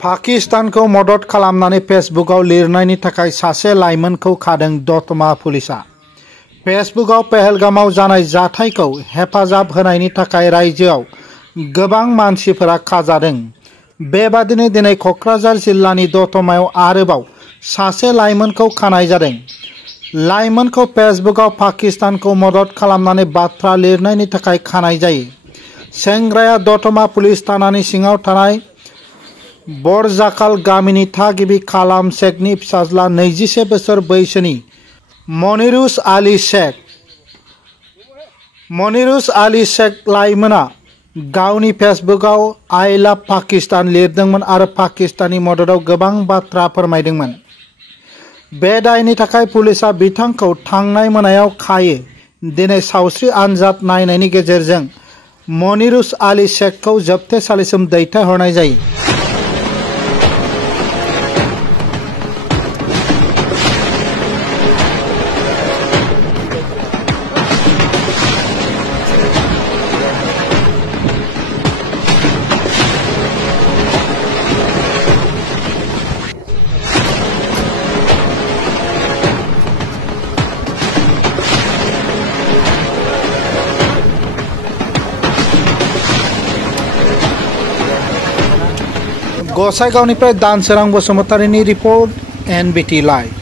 पाकिस्तानखौ मदद खालामनानै फेसबुकआव लिरनायनि थाखाय सासे लाइमोनखौ खादों दतमा पुलिसा। फेसबुकआव पहलगामाव जानाय जाथायखौ हेफाजाब होनायनि थाखाय रायजोआव गोबां मानसिफोरा खाजादों। बेबादिनो दिनै क'क्राझार जिल्लानि दतमायाव आरोबाव सासे लाइमोनखौ खानाय जादों। लाइमोनखौ फेसबुकआव पाकिस्तानखौ मदद खालामनानै बाथ्रा लिरनायनि थाखाय खानाय जायो। सेंग्राया दतमा पुलिस थानानि सिङाव थानाय बरजाखाल गामिनि थागिबि खालाम शेखनि फिसाज्ला 21 बोसोर बैसोनि मनिरुस आली शेख लाइमोना गावनि फेसबुकआव आइ लाभ पाकिस्तान लिरदोंमोन आरो पाकिस्ताननि मददाव गोबां बाथ्रा फोरमायदोंमोन। बे दायनि थाखाय पुलिसा बिथांखौ थांनाय मोनायाव खायो। दिनै सावस्रि आनजाद नायनायनि गेजेरजों मनिरुस आली शेखखौ जोबथेसालिसिम दैथायहरनाय जायो। गसाइगावनिफ्राय दानसोरां बसुमतारिनि रिपर्ट NBT लाइव।